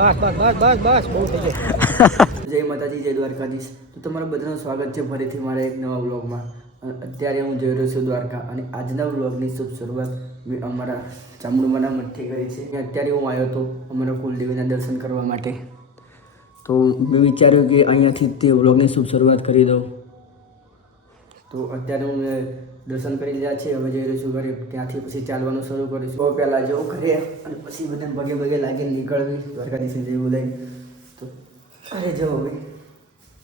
બસ બહુ થઈ જાય. જય માતાજી, જય દ્વારકાધીશ. તો તમારા બધાનું સ્વાગત છે ફરીથી મારા એક નવા વ્લોગમાં. અત્યારે હું જઈ રહ્યો છું દ્વારકા અને આજના વ્લોગની શુભ શરૂઆત મેં અમારા ચામુંડાના મઠથી કરી છે. અત્યારે હું આવ્યો હતો અમારા કુલદેવીના દર્શન કરવા માટે. તો મેં વિચાર્યું કે અહીંયાથી તે વ્લોગની શુભ શરૂઆત કરી દઉં. તો અત્યારે હું દર્શન કરી લીધા છે. હવે જઈ રહ્યો છું ઘરે. ત્યાંથી પછી ચાલવાનું શરૂ કરીશું. તો પહેલાં જવું ઘરે અને પછી બધાને પગે લાગીને નીકળવી દ્વારકાધીશને જેવું લઈને. તો અરે જવો ભાઈ.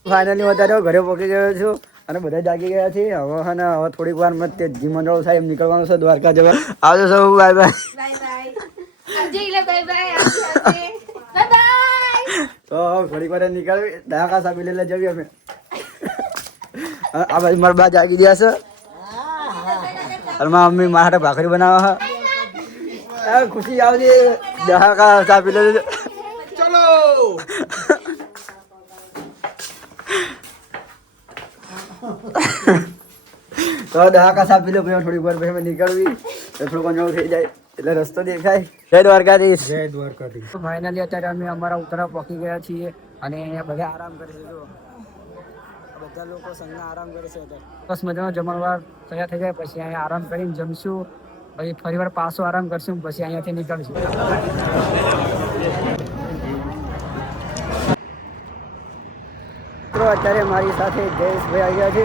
ફાઇનલી વધારે ઘરે પહોંચી ગયો છું અને બધા જાગી ગયા છે. હવે હા ને હવે થોડીક વાર માં તે જી મંડળ સાહેબ નીકળવાનું છે દ્વારકા જવા. આવજો સૌ. Bye bye. તો થોડીક વાર નીકળવી ડાકા સાબી લઈને જઈએ અમે. આ ભાઈ મારા બા જાગી ગયા છે અને મારા મમ્મી મારા હાથે ભાખરી બનાવે છે. ખુશી આવજે ડાકા સાબી લઈને. ચલો તો ડાકા સાબી લો પછી થોડીક વાર પછી નીકળવી થોડું કંજોળ થઈ જાય એટલે રસ્તો દેખાય. જય દ્વારકાધીશ. જય દ્વારકાધીશ. ફાઇનલી અત્યારે અમે અમારા ઉત્તરા પહોંચી ગયા છીએ અને અહીંયા બધા આરામ કરે છે. જો બધા લોકો સંઘના આરામ કરે છે. બસ મજાનો જમણવાર તૈયાર થઈ જાય પછી અહીંયા આરામ કરીને જમશું. પછી ફરી વાર પાછો આરામ કરશું પછી અહીંયાથી નીકળશું. અત્યારે મારી સાથે જયેશભાઈ આવ્યા છે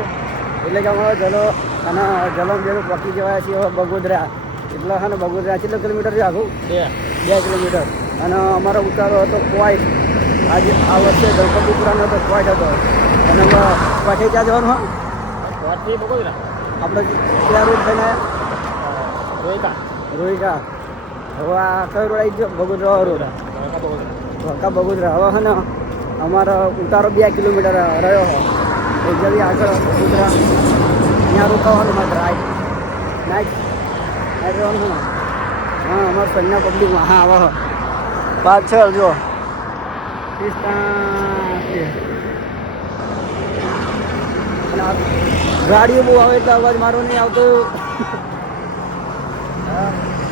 એટલે કે અમારો જલો અને જલમ જેલું પકી જવાયા છીએ બગોદરા. એટલે હા ને બગોદરા કેટલા કિલોમીટર છે આખું? 2 કિલોમીટર. અને અમારો ઉતારો હતો ક્વાઇટ. આજે આ વર્ષે ગણપતિપુરાનો હતો ક્વાઇટ હતો અને ક્વાઇટે ક્યાં જવાનું? હા બગોદરા આપણે ક્યાં રોડ થઈને રોહિકા. હવે આ કયો રોડ આવી ગયો? બગોદરા રોડ. બગોદરા. હવે હા ને અમારો ઉતારો 2 કિલોમીટર રહ્યો હોય એ જવી આગળ બગોદરા. ત્યાં રોકાવાનું માત્ર નાઇટ રહેવાનું. હા અમારા સંજ્ઞા પબ્લિકમાં હા આવો પાછળ જો ગાડીઓ બહુ આવે એટલે અવાજ મારો નહીં આવતો.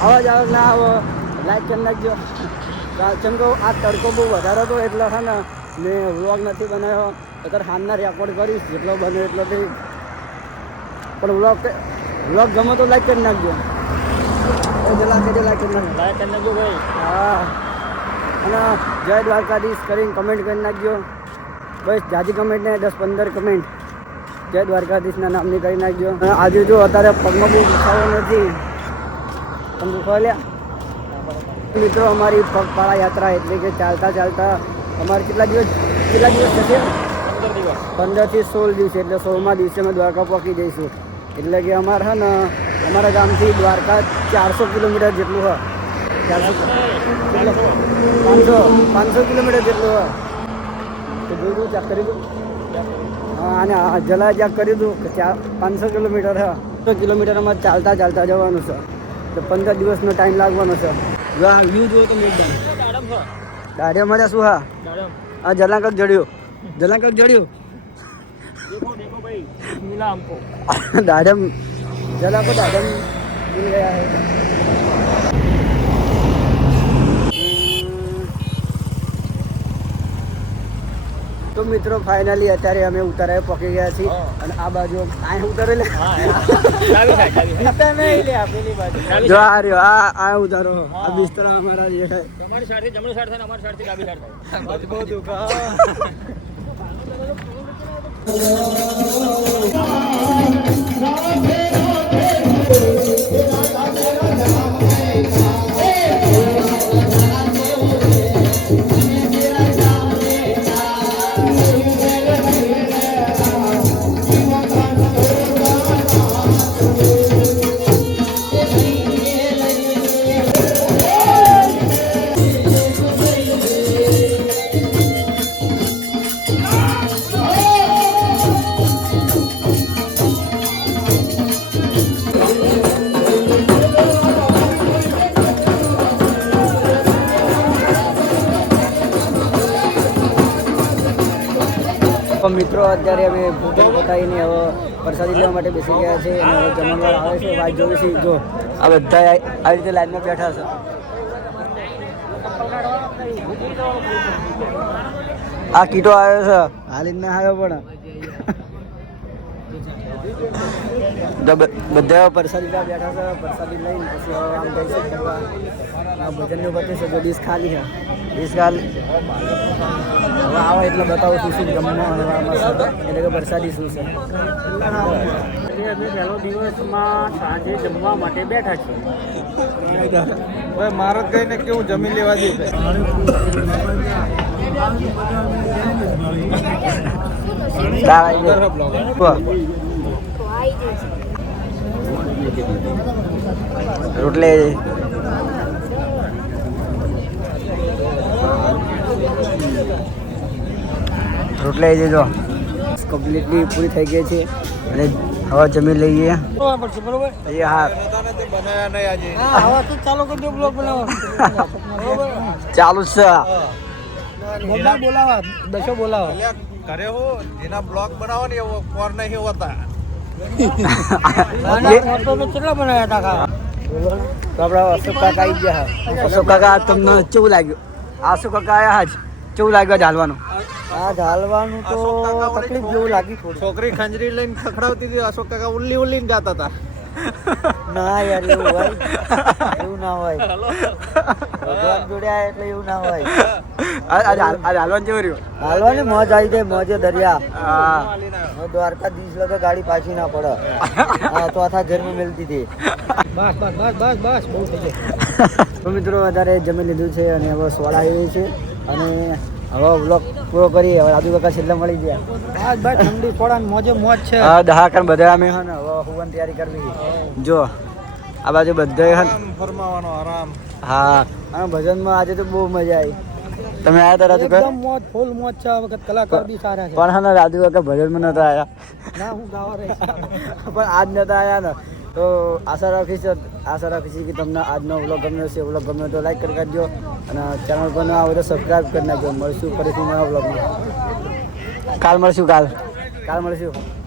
અવાજ આવે ના આવો લાઈક કરી નાખજો. કેમ કે આ તડકો બહુ વધારે હતો એટલે હા ને મેં વ્લોગ નથી બનાવ્યો. અત્યારે સાંજના રેકોર્ડ કરીશ જેટલો બને એટલો થઈ. પણ વ્લોગ ગમે તો લાઈક કરી નાખજો. લાઈક કરી નાખજો ભાઈ. હા અને જય દ્વારકાધીશ કરીને કમેન્ટ કરી નાખજો. બસ જાજી કમેન્ટ ને 10-15 કમેન્ટ જય દ્વારકાધીશના નામની કરી નાખજો. આજે જો અત્યારે પગમાં બહુ દુખાવો નથી. તમે દુખાવો લ્યા મિત્રો. અમારી પગપાળા યાત્રા એટલે કે ચાલતા ચાલતા અમારે કેટલા દિવસ થશે? 15 થી 16 દિવસ. એટલે 16મા દિવસે અમે દ્વારકા પહોંચી જઈશું. એટલે કે અમારે હા ને અમારા ગામથી દ્વારકા 400 કિલોમીટર જેટલું હોય. 500 કિલોમીટર જેટલું હોય. તો જોયું ચેક કરી દઉં. હા અને જલા ચેક કરી દઉં કે 500 કિલોમીટર હા. 100 કિલોમીટર અમારે ચાલતા જવાનું છે. તો 15 દિવસનો ટાઈમ લાગવાનો છે. વ્યૂ જુઓ તો એકદમ દાડેમાં શું? હા હા જલાંકક જડ્યું. દાડમ જલાકો દાડમ મિલ ગયા હે. તો મિત્રો ફાઇનલી અત્યારે અમે ઉતારાએ પહોંચી ગયા છીએ અને આ બાજુ આ ઉતારે લે જો આ રહ્યો આ ઉતારો. આ બિસ્તરા અમારા જે થાય તમારી સાઈડથી જમણી સાઈડ થાય અમારી સાઈડથી ડાબી સાઈડ થાય. બહુ દુખા. મિત્રો અત્યારે અમે ભોજન પતાવીને હવે પ્રસાદી લેવા માટે બેસી ગયા છે અને હવે જમણવાર આવે છે. વાત જોઈ છે જો આ બધા આવી રીતે લાઈનમાં બેઠા છે. આ કીટો આવ્યો છે હાલી ના આવ્યો પણ બધા પ્રસાદી બેઠા છે પ્રસાદી લઈને પછી આમ જઈ શકે ભજનનું પતે છે જો ડીશ ખાલી છે ડીશ ખાલી હવે આવે એટલે બતાવું શું શું જમવામાં એટલે કે પ્રસાદી શું છે અમે પહેલો દિવસમાં સાંજે જમવા માટે બેઠા છીએ હવે મારે કહીને કેવું જમી લેવા દે રોટલી રોટલી દેજો કમ્પ્લીટલી પૂરી થઈ ગઈ છે અને હવે જમી લઈએ બરોબર હા બનાયા નહીં આજે હવે તું ચાલુ કરી દો બ્લોગ બનાવો ચાલુ છે બોલાવા દશો બોલાવા ઘરે હો એના બ્લોગ બનાવો ને એવો કોર નહીં હોતા કેટલા બનાવ્યા હતા તો આપણા અશોક કાકા આવી ગયા અશોક કાકા તમને કેવું લાગ્યું અશોક કાકા આયા જ કેવું લાગ્યું ઢાલવાનું આ ઢાલવાનું તો તકલીફ જેવું લાગી થોડું છોકરી ખંજરી લઈને ખખડાવતી હતી અશોક કાકા ઉલ્લી ઉલ્લીને ગાતા હતા ના યાર એવું હોય એવું ના હોય ભગવાન જોડ્યા એટલે એવું ના હોય હાલવાનું કેવું રહ્યું હાલવાની મોજ આવી જાય મોજે દરિયા હા દ્વારકાધીશ લગે ગાડી પાછી ના પડે હા ચોથા ઘરમાં મિલતી હતી બસ બહુ થઈ જાય તો મિત્રો વધારે જમી લીધું છે અને હવે સોડા આવી છે અને હવે બ્લોગ પૂરો કરીએ હવે રાજુ કાકા છેલ્લે મળી ગયા હા બસ ઠંડી સોડા મોજે મોજ છે હા દહાકણ બધા અમે હે ને હવે હુવાની તૈયારી કરવી જો આ બાજુ બધા હે ફરમાવાનો આરામ હા અને ભજનમાં આજે તો બહુ મજા આવી તમે આયા હતા રાજુ કાકા એકદમ મોજ ફૂલ મોજ છે આ વખત કલાકાર બી સારા છે પણ હા ને રાજુ કાકા ભજનમાં નતા આયા ના હું ગાવા રહીશ પણ આજ નતા આયા ને તો આશા રાખીશ કે તમને આજનો વ્લોગ ગમ્યો હશે વ્લોગ ગમ્યો તો લાઈક કરી કાઢજો અને ચેનલ પર નવા હોય તો સબસ્ક્રાઈબ કરી નાખજો મળશું ફરીથી નવા વ્લોગમાં કાલ મળશું